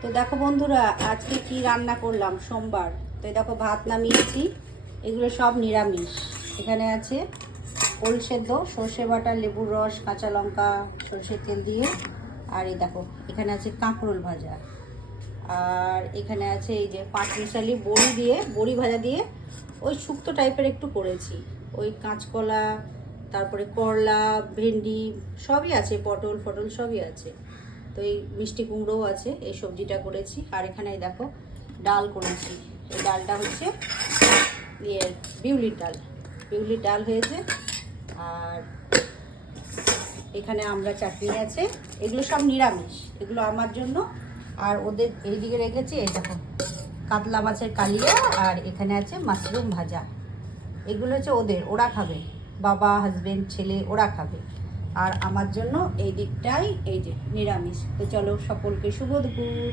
তো দেখো বন্ধুরা, আজকে কি রান্না করলাম সোমবার। তো দেখো ভাত নামিয়েছি, এগুলো সব নিরামিষ। এখানে আছে ওল সেদ্ধ, সর্ষে বাটা, লেবুর রস, কাঁচা লঙ্কা, সর্ষের তেল দিয়ে। আর এই দেখো এখানে আছে কাঁকরোল ভাজা। আর এখানে আছে এই যে পাঁচমিশালি বড়ি দিয়ে, বড়ি ভাজা দিয়ে ওই শুক্তো টাইপের একটু করেছি। ওই কাঁচকলা, তারপরে করলা, ভেন্ডি সবই আছে, পটল ফটল সবই আছে। তো এই মিষ্টি কুমড়োও আছে, এই সবজিটা করেছি। আর এখানে দেখো ডাল করেছি। এই ডালটা হচ্ছে বিউলির ডাল, বিউলির ডাল হয়েছে। আর এখানে আমরা চাটনি আছে, এগুলো সব নিরামিষ, এগুলো আমার জন্য। আর ওদের এইদিকে রেখেছি এই দেখো কাতলা মাছের কালিয়া। আর এখানে আছে মাশরুম ভাজা। এগুলো হচ্ছে ওদের, ওরা খাবে, বাবা, হাজবেন্ড, ছেলে ওরা খাবে। আর আমার জন্য এই দিকটাই এই যে নিরামিষ। তো চলো সকলকে শুভ দুপুর।